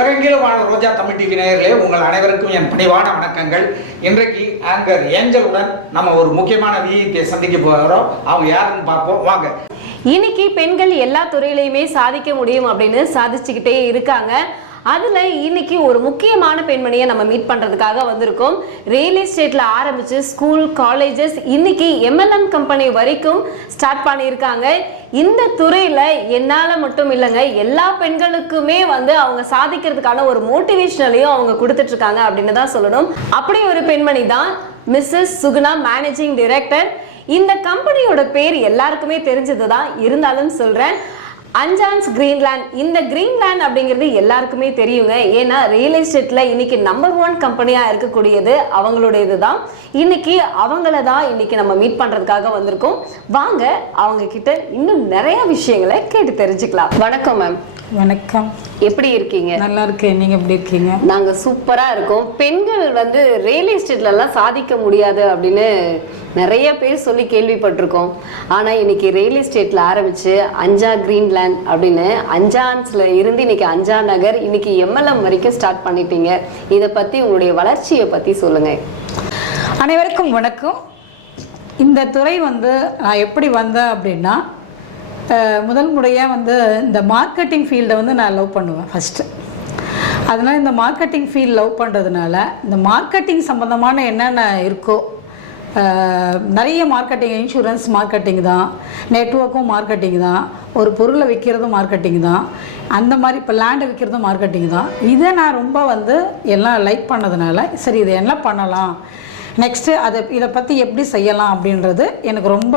உலகெங்கிலும் வாழும் ரோஜா தமிழ் டிவி நேயர்களே, உங்கள் அனைவருக்கும் என் பணிவான வணக்கங்கள். இன்றைக்கு ஆங்கர் ஏஞ்சலுடன் நம்ம ஒரு முக்கியமான விஐபியை சந்திக்க போகிறோம். அவங்க யாருன்னு பார்ப்போம் வாங்க. இன்னைக்கு பெண்கள் எல்லா துறையிலையுமே சாதிக்க முடியும் அப்படின்னு சாதிச்சுக்கிட்டே இருக்காங்க. அதுல இன்னைக்கு ஒரு முக்கியமான பெண்மணியை நம்ம மீட் பண்றதுக்காக வந்திருக்கோம். ரியல் எஸ்டேட்ல ஆரம்பிச்சு ஸ்கூல், காலேஜஸ், இன்னைக்கு MLM கம்பெனி வரைக்கும் ஸ்டார்ட் பண்ணியிருக்காங்க. இந்த துறையில என்னால மட்டும் இல்லைங்க, எல்லா பெண்களுக்குமே அவங்க சாதிக்கிறதுக்கான ஒரு மோட்டிவேஷனலையும் அவங்க கொடுத்துட்டு இருக்காங்க அப்படின்னு தான் சொல்லணும். அப்படி ஒரு பெண்மணி தான் மிஸ்ஸஸ் சுகுணா, மேனேஜிங் டைரக்டர். இந்த கம்பெனியோட பேர் எல்லாருக்குமே தெரிஞ்சதுதான், இருந்தாலும் சொல்றேன். அஞ்சான்ஸ் கிரீன்லேண்ட். இந்த கிரீன்லேண்ட் அப்படிங்கிறது எல்லாருக்குமே தெரியுங்க. ஏன்னா ரியல் எஸ்டேட்ல இன்னைக்கு நம்பர் 1 கம்பெனியா இருக்கக்கூடியது அவங்களுடையது தான். இன்னைக்கு அவங்கள தான் இன்னைக்கு நம்ம மீட் பண்றதுக்காக வந்திருக்கோம். வாங்க அவங்க கிட்ட இன்னும் நிறைய விஷயங்களை கேட்டு தெரிஞ்சுக்கலாம். வணக்கம் மேம். வணக்கம். எப்படி இருக்கீங்க? நல்லா இருக்கேன். நீங்க எப்படி இருக்கீங்க? நாங்க சூப்பரா இருக்கோம். பெண்கள் ரியல் எஸ்டேட்ல எல்லாம் சாதிக்க முடியாது அப்படின்னு நிறைய பேர் சொல்லி கேள்விப்பட்டிருக்கோம். ஆனா இன்னைக்கு ரியல் எஸ்டேட்ல ஆரம்பிச்சு அஞ்சா கிரீன்லேண்ட் அப்படின்னு அஞ்சான்ஸ்ல இருந்து இன்னைக்கு அஞ்சா நகர், இன்னைக்கு MLM வரைக்கும் ஸ்டார்ட் பண்ணிட்டீங்க. இதை பத்தி உங்களுடைய வளர்ச்சியை பத்தி சொல்லுங்க. அனைவருக்கும் வணக்கம். இந்த துறை நான் எப்படி வந்தேன் அப்படின்னா, முதல் முறையாக இந்த மார்க்கெட்டிங் ஃபீல்டை நான் லவ் பண்ணுவேன் ஃபஸ்ட்டு. அதனால் இந்த மார்க்கெட்டிங் ஃபீல்ட் லவ் பண்ணுறதுனால இந்த மார்க்கெட்டிங் சம்மந்தமான என்னென்ன இருக்கோ, நிறைய மார்க்கெட்டிங், இன்சூரன்ஸ் மார்க்கெட்டிங் தான், நெட்வொர்க்கும் மார்க்கெட்டிங் தான், ஒரு பொருளை விற்கிறதும் மார்க்கெட்டிங் தான், அந்த மாதிரி இப்போ லேண்டை விற்கிறதும் மார்க்கெட்டிங் தான். இதை நான் ரொம்ப எல்லாம் லைக் பண்ணதுனால சரி இதை என்ன பண்ணலாம், நெக்ஸ்ட்டு இதை பற்றி எப்படி செய்யலாம் அப்படின்றது எனக்கு ரொம்ப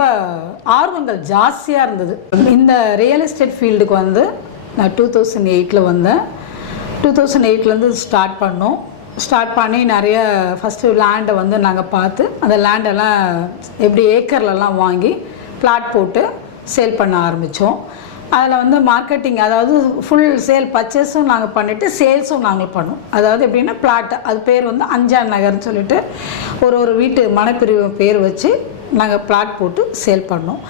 ஆர்வங்கள் ஜாஸ்தியாக இருந்தது. இந்த ரியல் எஸ்டேட் ஃபீல்டுக்கு நான் 2008 வந்தேன். 2008 ஸ்டார்ட் பண்ணி நிறைய ஃபஸ்ட்டு லேண்டை நாங்கள் பார்த்து அந்த லேண்டெல்லாம் எப்படி ஏக்கர்லலாம் வாங்கி பிளாட் போட்டு சேல் பண்ண ஆரம்பித்தோம். அதில் மார்க்கெட்டிங், அதாவது ஃபுல் சேல் பர்ச்சேஸும் நாங்கள் பண்ணிவிட்டு சேல்ஸும் நாங்கள் பண்ணோம். அதாவது எப்படின்னா பிளாட், அது பேர் அஞ்சா நகர்னு சொல்லிட்டு ஒரு வீட்டு மனைப்பிரிவு பேர் வச்சு நாங்கள் பிளாட் போட்டு சேல் பண்ணோம்.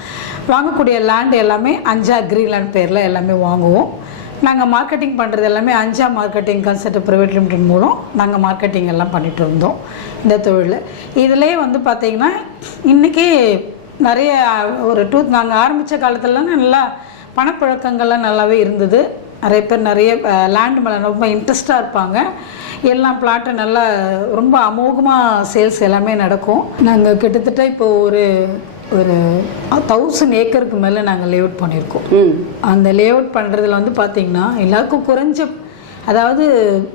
வாங்கக்கூடிய லேண்ட் எல்லாமே அஞ்சா கிரீன்லேண்ட் பேரில் எல்லாமே வாங்குவோம். நாங்கள் மார்க்கெட்டிங் பண்ணுறது எல்லாமே அஞ்சா மார்க்கெட்டிங் கன்சல்ட் பிரைவேட் லிமிடெட் மூலம் நாங்கள் மார்க்கெட்டிங் எல்லாம் பண்ணிகிட்டு இருந்தோம் இந்த தொழில். இதிலே பார்த்திங்கன்னா இன்றைக்கி நிறைய நாங்கள் ஆரம்பித்த காலத்துலலாம் நல்லா பணப்புழக்கங்கள்லாம் நல்லாவே இருந்தது. நிறைய பேர் நிறைய லேண்ட் மேலே ரொம்ப இன்ட்ரெஸ்டாக இருப்பாங்க. எல்லாம் பிளாட்டை நல்லா ரொம்ப அமோகமாக சேல்ஸ் எல்லாமே நடக்கும். நாங்கள் கிட்டத்தட்ட இப்போ ஒரு 1000 ஏக்கருக்கு மேலே நாங்கள் லேஅவுட் பண்ணியிருக்கோம். அந்த லேஅவுட் பண்ணுறதுல பார்த்திங்கன்னா எல்லாருக்கும் குறைஞ்ச, அதாவது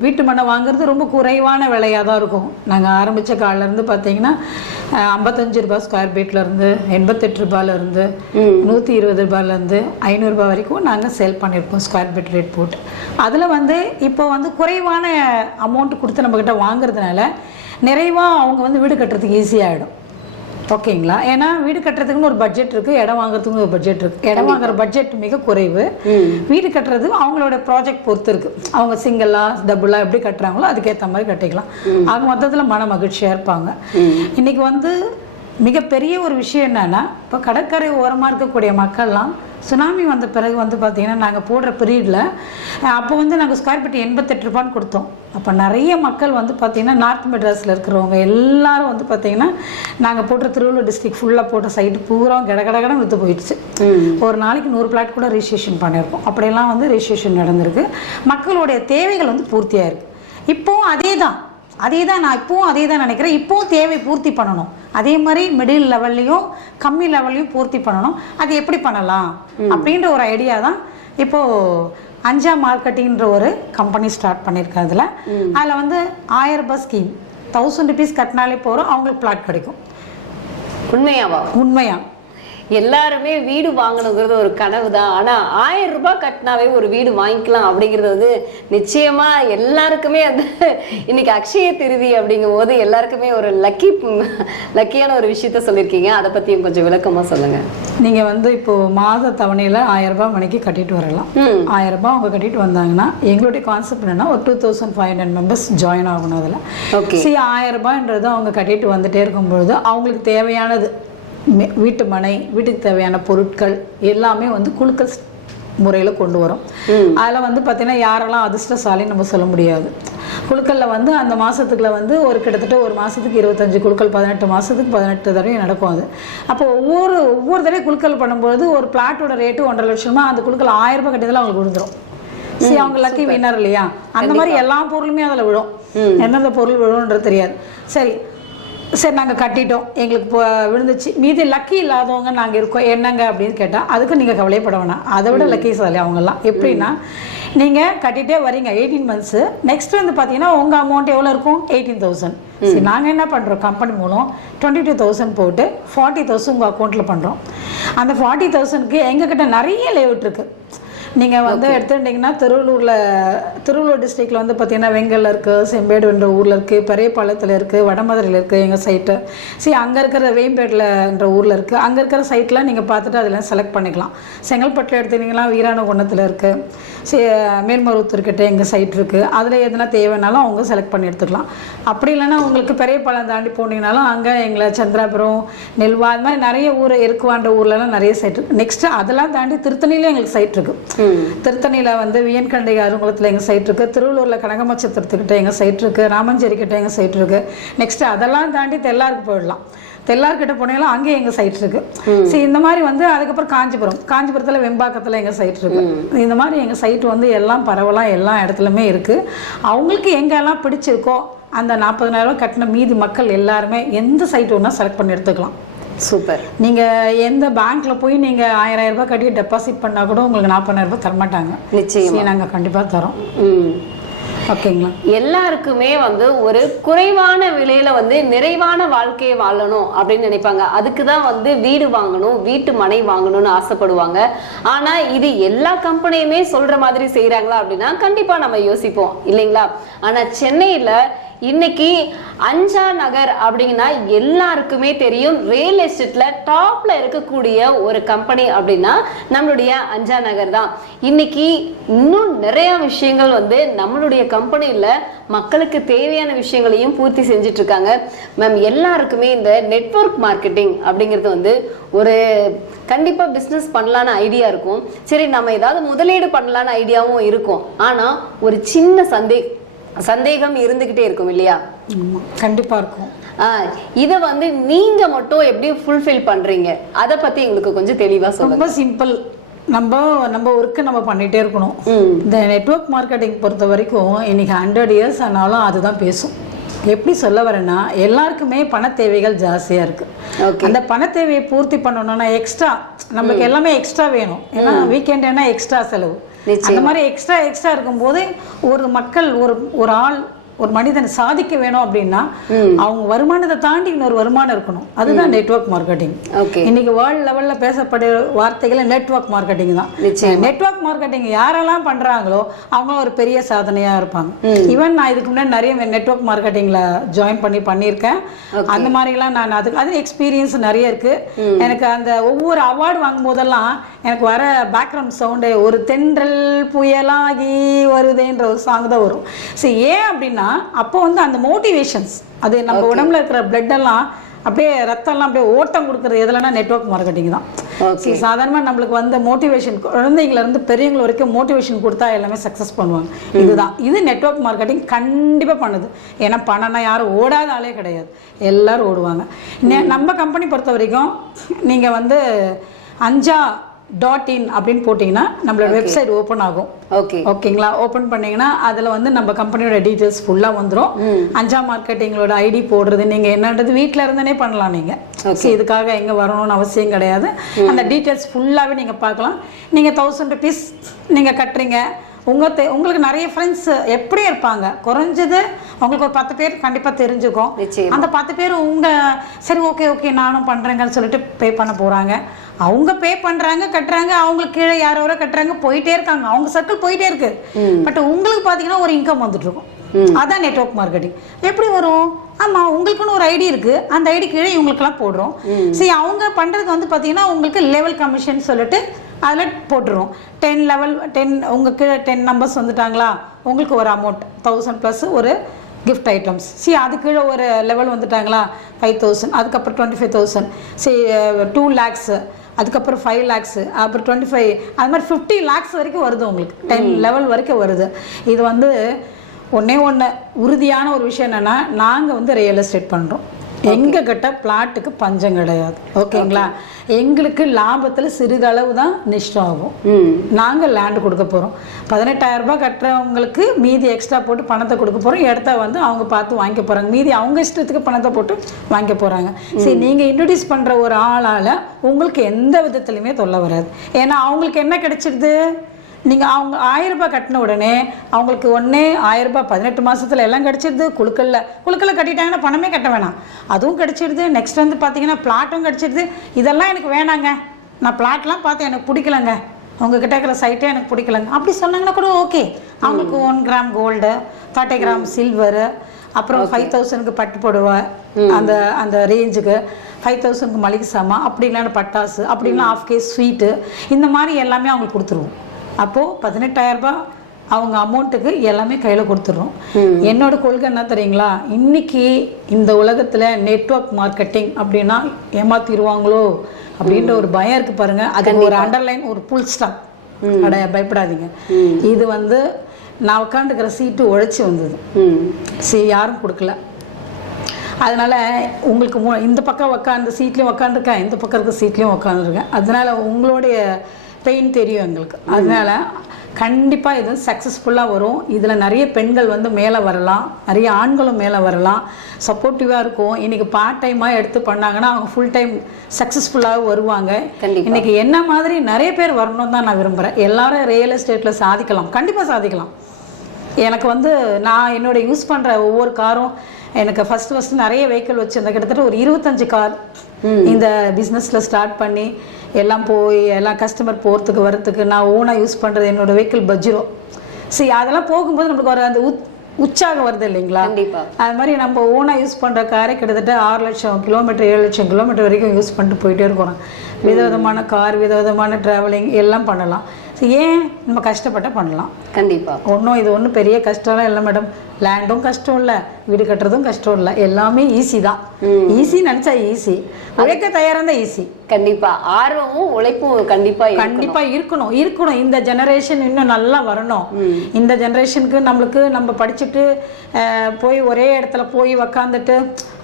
வீட்டு மனை வாங்குறது ரொம்ப குறைவான விலையாக தான் இருக்கும். நாங்கள் ஆரம்பித்த காலிலேருந்து பார்த்திங்கன்னா 55 ரூபா ஸ்கொயர் ஃபீட்லேருந்து 88 ரூபாயிலேருந்து 120 ரூபாயிலேருந்து 500 ரூபா வரைக்கும் நாங்கள் சேல் பண்ணியிருக்கோம் ஸ்கொயர் ஃபீட் ரேட் போட்டு. அதில் இப்போ குறைவான அமௌண்ட் கொடுத்து நம்மக்கிட்ட வாங்குறதுனால நிறைவாக அவங்க வீடு கட்டுறதுக்கு ஈஸியாகிடும். ஓகேங்களா? ஏன்னா வீடு கட்டுறதுக்குன்னு ஒரு பட்ஜெட் இருக்குது, இடம் வாங்குறதுக்குன்னு ஒரு பட்ஜெட் இருக்குது. இடம் வாங்குற பட்ஜெட் மிக குறைவு. வீடு கட்டுறது அவங்களோட ப்ராஜெக்ட் பொறுத்து இருக்குது. அவங்க சிங்கிளாக டபுளாக எப்படி கட்டுறாங்களோ அதுக்கேற்ற மாதிரி கட்டிக்கலாம். அவங்க மொத்தத்தில் மன மகிழ்ச்சியாக இருப்பாங்க. இன்றைக்கி மிகப்பெரிய ஒரு விஷயம் என்னென்னா, இப்போ கடற்கரை ஓரமாக இருக்கக்கூடிய மக்கள்லாம் சுனாமி வந்த பிறகு பார்த்திங்கன்னா நாங்கள் போடுற பீரியடில் அப்போ நாங்கள் ஸ்கொயர் ஃபீட் 88 ரூபான்னு கொடுத்தோம். அப்போ நிறைய மக்கள் பார்த்திங்கன்னா நார்த் மெட்ராஸில் இருக்கிறவங்க எல்லோரும் பார்த்திங்கன்னா நாங்கள் போடுற திருவள்ளூர் டிஸ்ட்ரிக்ட் ஃபுல்லாக போட்ட சைட்டு பூரா கடகடகடம் விற்று போயிடுச்சு. ஒரு நாளைக்கு 100 பிளாட் கூட ரிஜிஸ்ட்ரேஷன் பண்ணியிருக்கோம். அப்படியெல்லாம் ரிஜிஸ்ட்ரேஷன் நடந்திருக்கு. மக்களுடைய தேவைகள் பூர்த்தியாக இருக்குது. இப்போவும் அதே தான் நான் இப்போவும் அதே தான் நினைக்கிறேன். இப்போவும் தேவை பூர்த்தி பண்ணணும். அதே மாதிரி மிடில் லெவல்லையும் கம்மி லெவல்லையும் பூர்த்தி பண்ணணும். அது எப்படி பண்ணலாம் அப்படின்ற ஒரு ஐடியா தான் இப்போது அஞ்சா மார்க்கெட்டிங்கிற ஒரு கம்பெனி ஸ்டார்ட் பண்ணியிருக்கேன். அதில் 1000 ரூபாய் ஸ்கீம், 1000 ருபீஸ் கட்டினாலே போகிறோம், அவங்களுக்கு பிளாட் கிடைக்கும். உண்மையாவா? உண்மையா. எல்லாருமே வீடு வாங்கணுங்கிறது ஒரு கனவு தான். ஆனா 1000 ரூபாய் கட்டினாவே ஒரு வீடு வாங்கிக்கலாம் அப்படிங்கிறது நிச்சயமா எல்லாருக்குமே இன்னைக்கு அக்ஷய திருதி அப்படிங்கும் போது எல்லாருக்குமே ஒரு லக்கியான ஒரு விஷயத்த சொல்லியிருக்கீங்க. அதை பத்தியும் கொஞ்சம் விளக்கமா சொல்லுங்க. நீங்க இப்போ மாத தவணையில 1000 ரூபாய் மணிக்கு கட்டிட்டு வரலாம். 1000 ரூபாய் அவங்க கட்டிட்டு வந்தாங்கன்னா எங்களுடைய கான்செப்ட் என்னன்னா ஒரு 2500 மெம்பர்ஸ் ஜாயின் ஆகணும். அதில் 1000 ரூபாய்ன்றது அவங்க கட்டிட்டு வந்துட்டே இருக்கும்பொழுது அவங்களுக்கு தேவையானது வீட்டு மனை, வீட்டுக்கு தேவையான பொருட்கள் எல்லாமே குழுக்கள் முறையில் கொண்டு வரோம். அதில் வந்து பார்த்தீங்கன்னா யாரெல்லாம் அதிர்ஷ்டசாலின்னு நம்ம சொல்ல முடியாது. குழுக்களில் வந்து அந்த மாதத்துக்குள்ள வந்து ஒரு கிட்டத்தட்ட ஒரு மாதத்துக்கு 25 குழுக்கள், 18 மாதத்துக்கு 18 தடவை நடக்கும். அது அப்போ ஒவ்வொரு தடவை குழுக்கள் பண்ணும்போது ஒரு பிளாட்டோட ரேட்டு 1.5 லட்சமா அந்த குழுக்கள் 1000 ரூபாய் கட்டியதில் அவங்களுக்கு விழுந்துடும். சரி, அவங்க லக்கி வின்னர் இல்லையா? அந்த மாதிரி எல்லா பொருளுமே அதில் விழும். எந்தெந்த பொருள் விழும்ன்றது தெரியாது. சரி நாங்கள் கட்டிட்டோம், எங்களுக்கு இப்போ விழுந்துச்சு, மீதி லக்கி இல்லாதவங்க நாங்கள் இருக்கோம் என்னங்க அப்படின்னு கேட்டால் அதுக்கு நீங்கள் கவலைப்பட வேணாம். அதை விட லக்கிசாலி அவங்கெல்லாம். எப்படின்னா நீங்கள் கட்டிகிட்டே வரீங்க 18 மந்த்ஸு, நெக்ஸ்ட் வந்து பார்த்தீங்கன்னா உங்கள் அமௌண்ட் எவ்வளோ இருக்கும்? 18,000. சரி, நாங்கள் என்ன பண்ணுறோம், கம்பெனி மூலம் 22,000 போட்டு 40,000 உங்கள் அக்கௌண்ட்டில் பண்ணுறோம். அந்த 40,000க்கு எங்ககிட்ட நிறைய லேஅவுட் இருக்குது. நீங்கள் வந்து எடுத்துட்டிங்கன்னா திருவள்ளூர் டிஸ்ட்ரிக்டில் வந்து பார்த்தீங்கன்னா வெங்கல்ல இருக்குது, செம்பேடுன்ற ஊரில் இருக்குது, பெரியபாளையத்தில் இருக்குது, வடமதுரையில் இருக்குது எங்கள் சைட்டு. சரி, அங்கே இருக்கிற வேம்பேட்டில்ன்ற ஊரில் இருக்குது. அங்கே இருக்கிற சைட்டில் நீங்கள் பார்த்துட்டு அதில் செலக்ட் பண்ணிக்கலாம். செங்கல்பட்டில் எடுத்துட்டிங்கன்னா வீராணகுணத்தில் இருக்குது. சரி, மேல்மருவத்தூர்கிட்ட எங்கள் சைட் இருக்குது. அதில் எதுனா தேவைனாலும் அவங்க செலக்ட் பண்ணி எடுத்துக்கலாம். அப்படி இல்லைன்னா உங்களுக்கு பெரியபாளையம் தாண்டி போனீங்கனாலும் அங்கே எங்களை சந்திராபுரம், நெல்வா, அது மாதிரி நிறைய ஊர் இருக்குவான்ற ஊர்லலாம் நிறைய சைட் இருக்குது. நெக்ஸ்ட்டு அதெல்லாம் தாண்டி திருத்தணியில் எங்களுக்கு சைட் இருக்குது. திருத்தணியில் வந்து வியன்கண்டிகை அருங்குளத்தில் எங்கள் சைட் இருக்குது. திருவள்ளூரில் கனகமச்சத்திரத்துக்கிட்ட எங்கள் சைட் இருக்குது. ராமஞ்சேரி கிட்ட எங்கள் சைட் இருக்குது. நெக்ஸ்ட் அதெல்லாம் தாண்டி தெல்லாருக்கு போயிடலாம். தெல்லார்கிட்ட போனீங்கன்னா அங்கே எங்கள் சைட் இருக்குது. சரி, இந்த மாதிரி வந்து அதுக்கப்புறம் காஞ்சிபுரத்தில் வெம்பாக்கத்தில் எங்கள் சைட் இருக்குது. இந்த மாதிரி எங்கள் சைட் வந்து எல்லாம் பரவலாம் எல்லா இடத்துலையுமே இருக்குது. அவங்களுக்கு எங்கெல்லாம் பிடிச்சிருக்கோ அந்த 40,000 கட்டின மீதி மக்கள் எல்லாருமே எந்த சைட் ஒன்றா செலக்ட் பண்ணி எடுத்துக்கலாம். சூப்பர். நீங்கள் எந்த பேங்க்ல போய் நீங்கள் 1000 ரூபாய் கட்டி டெபாசிட் பண்ணால் கூட உங்களுக்கு 40,000 ரூபாய் தரமாட்டாங்க. நிச்சயமா நாங்கள் கண்டிப்பாக தரோம். ஓகேங்களா? எல்லாருக்குமே வந்து ஒரு குறைவான விலையில வந்து நிறைவான வாழ்க்கையை வாழணும் அப்படின்னு நினைப்பாங்க. அதுக்கு தான் வந்து வீடு வாங்கணும், வீட்டு மனை வாங்கணும்னு ஆசைப்படுவாங்க. ஆனா இது எல்லா கம்பெனியுமே சொல்ற மாதிரி செய்யறாங்களா அப்படின்னா கண்டிப்பா நம்ம யோசிப்போம் இல்லைங்களா? ஆனா சென்னையில இன்னைக்கு அஞ்சா நகர் அப்படின்னா எல்லாருக்குமே தெரியும். ரியல் எஸ்டேட்ல டாப்ல இருக்கக்கூடிய ஒரு கம்பெனி அப்படின்னா நம்மளுடைய அஞ்சா நகர் தான். இன்னைக்கு இன்னும் நிறைய விஷயங்கள் வந்து நம்மளுடைய கம்பெனியில மக்களுக்கு தேவையான விஷயங்களையும் பூர்த்தி செஞ்சுட்டு இருக்காங்க. மேம், எல்லாருக்குமே இந்த நெட்வொர்க் மார்க்கெட்டிங் அப்படிங்கிறது வந்து ஒரு கண்டிப்பா பிசினஸ் பண்ணலான்னு ஐடியா இருக்கும். சரி, நம்ம ஏதாவது முதலீடு பண்ணலான்னு ஐடியாவும் இருக்கும். ஆனா ஒரு சின்ன சந்தேகம் இருந்துகிட்டே இருக்கும் இல்லையா? கண்டிப்பா இருக்கும். இத வந்து நீங்க மட்டும் எப்படி ஃபுல்ஃபில் பண்றீங்க, அத பத்தி எங்களுக்கு கொஞ்சம் தெளிவா சொல்லுங்க. ரொம்ப சிம்பிள். நம்ம ஒர்க்கு நம்ம பண்ணிட்டே இருக்கணும். இந்த நெட்வொர்க் மார்க்கெட்டிங் பொறுத்த வரைக்கும் இன்னைக்கு 100 இயர்ஸ் ஆனாலும் அதுதான் பேசும். எப்படி சொல்ல வரேன்னா எல்லாருக்குமே பண தேவைகள் ஜாஸ்தியா இருக்கு. அந்த பண தேவையை பூர்த்தி பண்ணணும்னா எக்ஸ்ட்ரா நமக்கு எல்லாமே எக்ஸ்ட்ரா வேணும். ஏன்னா வீக்கெண்ட் என்ன எக்ஸ்ட்ரா செலவு. அந்த மாதிரி எக்ஸ்ட்ரா இருக்கும்போது ஒரு ஆள் ஒரு மனிதன் சாதிக்க வேணும் அப்படின்னா அவங்க வருமானத்தை தாண்டி இன்னொரு வருமானம் இருக்கணும். அதுதான் நெட்வொர்க் மார்க்கெட்டிங். இன்னைக்கு வேர்ல்ட் லெவல்ல பேசப்படுற வார்த்தைகள் நெட்வொர்க் மார்க்கெட்டிங் தான். நெட்வொர்க் மார்க்கெட்டிங் யாரெல்லாம் பண்றாங்களோ அவங்க ஒரு பெரிய சாதனையா இருப்பாங்க. ஈவன் நான் இதுக்கு முன்னாடி நிறைய நெட்வொர்க் மார்க்கெட்டிங்ல ஜாயின் பண்ணியிருக்கேன். அந்த மாதிரிலாம் நான் அது எக்ஸ்பீரியன்ஸ் நிறைய இருக்கு எனக்கு. அந்த ஒவ்வொரு அவார்டு வாங்கும் போதெல்லாம் எனக்கு வர பேக்ரவுண்ட் சவுண்டு ஒரு தென்றல் புயலாகி வருதேன்ற ஒரு சாங் தான் வரும். சரி, ஏன் அப்படின்னா அப்போ வந்து அந்த மோட்டிவேஷன்ஸ், அது நம்ம உடம்புல இருக்கிற பிளட் எல்லாம் அப்படியே ரத்தம்லாம் அப்படியே ஓட்டம் கொடுக்குறது எதுலன்னா நெட்வொர்க் மார்க்கெட்டிங் தான். சாதாரணமாக நம்மளுக்கு வந்து மோட்டிவேஷன் குழந்தைங்கள இருந்து பெரியவங்க வரைக்கும் மோட்டிவேஷன் கொடுத்தா எல்லாமே சக்ஸஸ் பண்ணுவாங்க. இது நெட்வொர்க் மார்க்கெட்டிங் கண்டிப்பாக பண்ணுது. ஏன்னா பணம்னா யாரும் ஓடாத ஆளே கிடையாது, எல்லாரும் ஓடுவாங்க. நம்ம கம்பெனி பொறுத்த வரைக்கும் நீங்கள் வந்து anja.in அப்படின்னு போட்டிங்கன்னா நம்மளோட வெப்சைட் ஓப்பன் ஆகும். ஓகேங்களா? ஓப்பன் பண்ணீங்கன்னா அதில் வந்து நம்ம கம்பெனியோட டீட்டெயில்ஸ் ஃபுல்லாக வந்துடும். அஞ்சா மார்க்கெட்டிங்களோட ஐடி போடுறது நீங்கள் என்னன்றது வீட்டில் இருந்தே பண்ணலாம். நீங்கள் இதுக்காக எங்கே வரணும்னு அவசியம் கிடையாது. அந்த டீட்டெயில்ஸ் ஃபுல்லாகவே நீங்கள் பார்க்கலாம். நீங்கள் 1000 rupees நீங்கள் கட்டுறீங்க. உங்களுக்கு நிறைய ஃப்ரெண்ட்ஸ் எப்படி இருப்பாங்க, குறைஞ்சது உங்களுக்கு ஒரு 10 பேர் கண்டிப்பாக தெரிஞ்சுக்கும். அந்த 10 பேர் சரி ஓகே நானும் பண்ணுறேங்கன்னு சொல்லிட்டு பே பண்ண போகிறாங்க. அவங்க பே பண்ணுறாங்க, கட்டுறாங்க, அவங்களுக்கு கீழே யாரோ கட்டுறாங்க, போயிட்டே இருக்காங்க, அவங்க சர்க்கிள் போயிட்டே இருக்கு. பட் உங்களுக்கு பார்த்தீங்கன்னா ஒரு இன்கம் வந்துட்டு இருக்கும். அதான் நெட்வொர்க் மார்க்கெட்டிங். எப்படி வரும்? ஆமாம், உங்களுக்குன்னு ஒரு ஐடி இருக்கு, அந்த ஐடி கீழே இவங்களுக்குலாம் போடுறோம். சரி, அவங்க பண்ணுறதுக்கு வந்து பார்த்தீங்கன்னா உங்களுக்கு லெவல் கமிஷன் சொல்லிட்டு அதில் போட்டுருவோம். 10 உங்களுக்கு 10 நம்பர்ஸ் வந்துட்டாங்களா, உங்களுக்கு ஒரு அமௌண்ட் 1000 ப்ளஸ் ஒரு கிஃப்ட் ஐட்டம்ஸ். சரி, அது கீழே ஒரு லெவல் வந்துட்டாங்களா 5000, அதுக்கப்புறம் 25,000, சரி 2 lakhs, அதுக்கப்புறம் 5 lakhs, அப்புறம் 25, அது மாதிரி 50 lakhs வரைக்கும் வருது உங்களுக்கு. 10 லெவல் வரைக்கும் வருது. இது வந்து ஒன்று உறுதியான ஒரு விஷயம் என்னென்னா, நாங்கள் வந்து ரியல் எஸ்டேட் பண்ணுறோம். எங்ககிட்ட பிளாட்டுக்கு பஞ்சம் கிடையாது. ஓகேங்களா? எங்களுக்கு லாபத்தில் சிறிதளவு தான் நஷ்டம் ஆகும். நாங்கள் லேண்டு கொடுக்க போகிறோம். 18,000 ரூபாய் கட்டுறவங்களுக்கு மீதி எக்ஸ்ட்ரா போட்டு பணத்தை கொடுக்க போகிறோம். இடத்த வந்து அவங்க பார்த்து வாங்கிக்க போகிறாங்க. மீதி அவங்க இஷ்டத்துக்கு பணத்தை போட்டு வாங்கிக்க போகிறாங்க. சரி, நீங்கள் இன்ட்ரடியூஸ் பண்ணுற ஒரு ஆளால் உங்களுக்கு எந்த விதத்துலையுமே தொல்லை வராது. ஏன்னா அவங்களுக்கு என்ன கிடைச்சிடுது, நீங்கள் அவங்க 1000 ரூபாய் கட்டின உடனே அவங்களுக்கு 1000 ரூபாய் 18 மாதத்தில் எல்லாம் கிடச்சிடுது. குழுக்களில் கட்டிட்டாங்கன்னா பணமே கட்ட வேணாம், அதுவும் கிடச்சிடுது. நெக்ஸ்ட் வந்து பார்த்தீங்கன்னா பிளாட்டும் கிடச்சிடுது. இதெல்லாம் எனக்கு வேணாங்க, நான் பிளாட்லாம் பார்த்து எனக்கு பிடிக்கலங்க, உங்ககிட்ட இருக்கிற சைட்டே எனக்கு பிடிக்கலங்க அப்படி சொன்னாங்கன்னா கூட ஓகே. அவங்களுக்கு 1 கிராம் கோல்டு, 30 கிராம் சில்வரு, அப்புறம் 5,000க்கு பட்டு போடுவா, அந்த அந்த ரேஞ்சுக்கு 5,000க்கு மளிகை சாமான், அப்படி இல்லைன்னா பட்டாசு, அப்படி இல்லைன்னா 1/2 கேஸ் ஸ்வீட்டு, இந்த மாதிரி எல்லாமே அவங்களுக்கு கொடுத்துருவோம். அப்போது 18,000 ரூபாய் அவங்க அமௌண்ட்டுக்கு எல்லாமே கையில் கொடுத்துட்றோம். என்னோட கொள்கை என்ன தெரியுங்களா, இன்னைக்கு இந்த உலகத்தில் நெட்வொர்க் மார்க்கெட்டிங் அப்படின்னா ஏமாத்திடுவாங்களோ அப்படின்ற ஒரு பயம் இருக்குது பாருங்கள். அது ஒரு அண்டர்லைன், ஒரு புல் ஸ்டாப். பயப்படாதீங்க. இது வந்து நான் உட்காந்துக்கிற சீட்டு உழைச்சி வந்தது. சரி, யாரும் கொடுக்கல. அதனால் உங்களுக்கு இந்த பக்கம் உட்காந்து சீட்லேயும் உட்காந்துருக்கேன், இந்த பக்கம் இருக்க சீட்லேயும் உட்காந்துருக்கேன். அதனால் உங்களுடைய பெயின் தெரியும் எங்களுக்கு. அதனால் கண்டிப்பாக இது சக்ஸஸ்ஃபுல்லாக வரும். இதில் நிறைய பெண்கள் வந்து மேலே வரலாம், நிறைய ஆண்களும் மேலே வரலாம். சப்போர்ட்டிவாக இருக்கும். இன்றைக்கி பார்ட் டைமாக எடுத்து பண்ணாங்கன்னா அவங்க ஃபுல் டைம் சக்ஸஸ்ஃபுல்லாக வருவாங்க. இன்றைக்கி என்ன மாதிரி நிறைய பேர் வரணும் தான் நான் விரும்புகிறேன். எல்லாரும் ரியல் எஸ்டேட்டில் சாதிக்கலாம், கண்டிப்பாக சாதிக்கலாம். எனக்கு வந்து நான் என்னோட யூஸ் பண்ணுற ஒவ்வொரு காரும், எனக்கு ஃபஸ்ட்டு நிறைய வெஹிக்கிள் வச்சுருந்தேன். கிட்டத்தட்ட ஒரு 25 கார் இந்த பிஸ்னஸில் ஸ்டார்ட் பண்ணி எல்லாம் போய் எல்லாம் கஸ்டமர் போகிறதுக்கு வரத்துக்கு நான் ஓனாக யூஸ் பண்ணுறது என்னோடய வெஹிக்கிள் பஜ்ரோ. சரி, அதெல்லாம் போகும்போது நம்மளுக்கு ஒரு அந்த உற்சாகம் வருது இல்லைங்களா? அது மாதிரி நம்ம ஓனாக யூஸ் பண்ணுற காரை கிட்டத்தட்ட 6 லட்சம் கிலோமீட்டர் 7 லட்சம் கிலோமீட்டர் வரைக்கும் யூஸ் பண்ணிட்டு போயிட்டே இருக்கிறோம். விதவிதமான கார், விதவிதமான ட்ராவலிங் எல்லாம் பண்ணலாம். ஏன் நம்ம கஷ்டப்பட்ட பண்ணலாம். கண்டிப்பாக இது ஒன்றும் பெரிய கஷ்டம்லாம் இல்லை மேடம். லேண்டும் கஷ்டம் இல்லை, வீடு கட்டுறதும் கஷ்டம் இல்லை, எல்லாமே ஈஸி தான். ஈஸி நினச்சா ஈஸி, உழைக்க தயாராக இருந்தால் ஈஸி. கண்டிப்பாக ஆர்வமும் உழைப்பும் கண்டிப்பாக இருக்கணும். இந்த ஜெனரேஷன் இன்னும் நல்லா வரணும். இந்த ஜெனரேஷனுக்கு நம்ம படிச்சுட்டு போய் ஒரே இடத்துல போய் உக்காந்துட்டு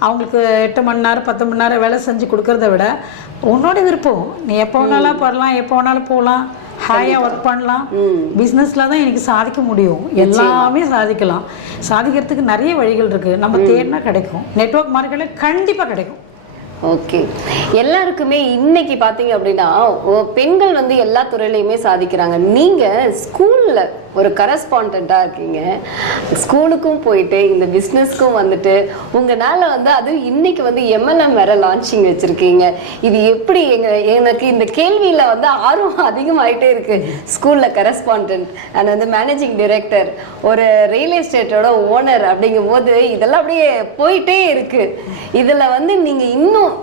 அவங்களுக்கு 8 மணி நேரம் 10 மணி நேரம் வேலை செஞ்சு கொடுக்கறத விட உன்னோட விருப்பம், நீ எப்போ வேணாலும் வரலாம், எப்போ வேணாலும் போகலாம், ஹாயாக ஒர்க் பண்ணலாம். பிஸ்னஸில் தான் எனக்கு சாதிக்க முடியும். எல்லாமே சாதிக்கலாம். சாதிக்கிறதுக்கு நிறைய வழிகள் இருக்குது. நம்ம தேடினா கிடைக்கும். நெட்வொர்க் மார்க்கெட்டில் கண்டிப்பாக கிடைக்கும். ஓகே, எல்லாருக்குமே இன்னைக்கு பார்த்தீங்க அப்படின்னா பெண்கள் வந்து எல்லா துறையிலையுமே சாதிக்கிறாங்க. நீங்கள் ஸ்கூலில் ஒரு கரஸ்பாண்டண்ட்டாக இருக்கீங்க, ஸ்கூலுக்கும் போயிட்டு இந்த பிஸ்னஸ்க்கும் வந்துட்டு உங்களால் வந்து அது இன்னைக்கு வந்து MLM வேற லான்ச்சிங் வச்சுருக்கீங்க. இது எப்படி எனக்கு இந்த கேள்வியில் வந்து ஆர்வம் அதிகமாகிட்டே இருக்குது. ஸ்கூலில் கரஸ்பாண்டன்ட் அண்ட் வந்து மேனேஜிங் டைரக்டர், ஒரு ரியல் எஸ்டேட்டோட ஓனர் அப்படிங்கும் போது இதெல்லாம் அப்படியே போயிட்டே இருக்குது. இதில் வந்து நீங்கள் இன்னும்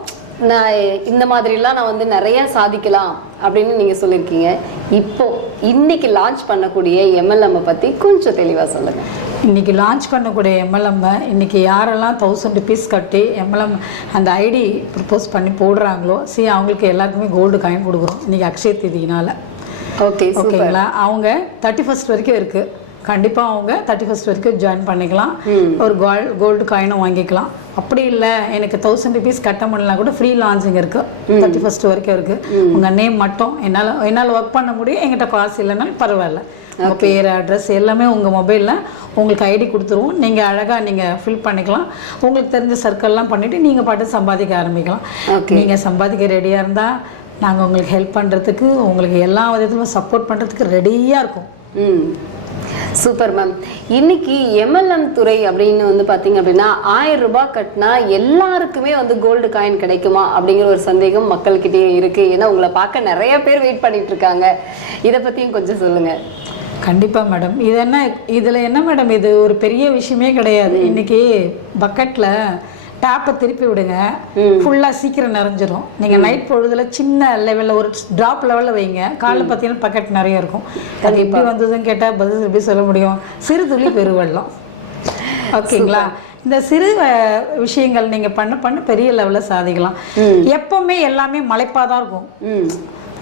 நான் இந்த மாதிரிலாம் நான் வந்து நிறைய சாதிக்கலாம் அப்படின்னு நீங்கள் சொல்லியிருக்கீங்க. இப்போ இன்னைக்கு லான்ச் பண்ணக்கூடிய MLM பற்றி கொஞ்சம் தெளிவாக சொல்லுங்கள். இன்றைக்கி லான்ச் பண்ணக்கூடிய MLM இன்றைக்கி யாரெல்லாம் 1000 rupees கட்டி MLM அந்த ஐடி ப்ரப்போஸ் பண்ணி போடுறாங்களோ, அவங்களுக்கு எல்லாருக்குமே கோல்டு காயின் கொடுக்குறோம் இன்றைக்கி அக்ஷய தேதியினால். ஓகேங்களா? அவங்க 31st வரைக்கும் இருக்குது. கண்டிப்பாக அவங்க 31st வரைக்கும் ஜாயின் பண்ணிக்கலாம். ஒரு கோல்டு காயினும் வாங்கிக்கலாம். அப்படி இல்லை எனக்கு 1000 rupees கட்ட முடியலாம் கூட ஃப்ரீ லான்ச்சிங் இருக்குது. 31st வரைக்கும் இருக்குது. உங்கள் நேம் மட்டும் என்னால் ஒர்க் பண்ண முடியும், எங்கிட்ட காசு இல்லைனாலும் பரவாயில்ல. உங்கள் பேர், அட்ரஸ் எல்லாமே உங்கள் மொபைலில் உங்களுக்கு ஐடி கொடுத்துருவோம். நீங்கள் அழகாக நீங்கள் ஃபில் பண்ணிக்கலாம். உங்களுக்கு தெரிஞ்ச சர்க்கிள்லாம் பண்ணிவிட்டு நீங்கள் பாட்டு சம்பாதிக்க ஆரம்பிக்கலாம். நீங்கள் சம்பாதிக்க ரெடியாக இருந்தால் நாங்கள் உங்களுக்கு ஹெல்ப் பண்ணுறதுக்கு, உங்களுக்கு எல்லா விதத்துலையும் சப்போர்ட் பண்ணுறதுக்கு ரெடியாக இருக்கும். Super ma'am. இன்னைக்கு MLM துறை அப்படின்னு வந்து பார்த்தீங்க அப்படின்னா 1000 ரூபாய் கட்டினா எல்லாருக்குமே வந்து கோல்டு காயின் கிடைக்குமா அப்படிங்கிற ஒரு சந்தேகம் மக்கள்கிட்டயே இருக்கு. ஏன்னா உங்களை பார்க்க நிறைய பேர் வெயிட் பண்ணிட்டு இருக்காங்க. இதை பற்றியும் கொஞ்சம் சொல்லுங்க. கண்டிப்பாக மேடம். இதில் என்ன மேடம், இது ஒரு பெரிய விஷயமே கிடையாது. இன்னைக்கு பக்கெட்டில் டேப்பை திருப்பி விடுங்க, ஃபுல்லாக சீக்கிரம் நிறைஞ்சிரும். நீங்கள் நைட் பொழுதுல சின்ன லெவலில் ஒரு ட்ராப் லெவலில் வைங்க, காலையில் பார்த்தீங்கன்னா பக்கெட் நிறைய இருக்கும். அது எப்படி வந்ததுன்னு கேட்டால் பதில் எப்படி சொல்ல முடியும்? சிறு துளி பெருவெள்ளம். ஓகேங்களா? இந்த சிறு விஷயங்கள் நீங்க பண்ண பண்ண பெரிய லெவலில் சாதிக்கலாம். எப்பவுமே எல்லாமே மலைப்பா தான் இருக்கும்.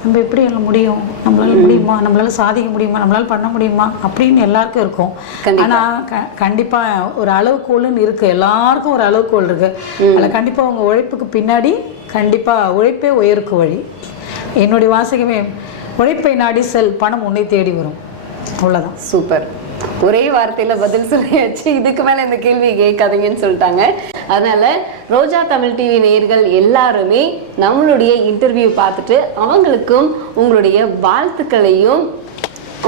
நம்ம எப்படி எல்லாம் முடியும், நம்மளால முடியுமா, நம்மளால சாதிக்க முடியுமா, நம்மளால பண்ண முடியுமா அப்படின்னு எல்லாருக்கும் இருக்கும். ஆனா கண்டிப்பா ஒரு அளவுகோல்னு இருக்கு, எல்லாருக்கும் ஒரு அளவுகோல் இருக்கு. அதில் கண்டிப்பா உங்க உழைப்புக்கு பின்னாடி கண்டிப்பா உழைப்பே உயருக்கு வழி. என்னுடைய வாசகமே உழைப்பை நாடி செல், பணம் உன்னை தேடி வரும். அவ்வளவுதான். சூப்பர். ஒரே வார்த்தையில பதில் சொல்லியாச்சு. இதுக்கு மேல இந்த கேள்வி கேட்காதீங்கன்னு சொல்லிட்டாங்க. அதனால ரோஜா தமிழ் டிவி நேயர்கள் எல்லாருமே நம்மளுடைய இன்டர்வியூ பார்த்துட்டு அவங்களுக்கும் உங்களுடைய வாழ்த்துக்களையும்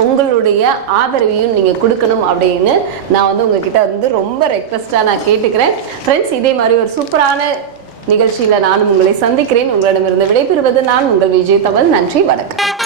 உங்களுடைய ஆதரவையும் நீங்கள் கொடுக்கணும் அப்படின்னு நான் வந்து உங்ககிட்ட வந்து ரொம்ப ரெக்வஸ்டாக நான் கேட்டுக்கிறேன். ஃப்ரெண்ட்ஸ், இதே மாதிரி ஒரு சூப்பரான நிகழ்ச்சியில் நானும் உங்களை சந்திக்கிறேன். உங்களிடமிருந்து விடைபெறுவது நான் உங்கள் விஜய் தவல். நன்றி, வணக்கம்.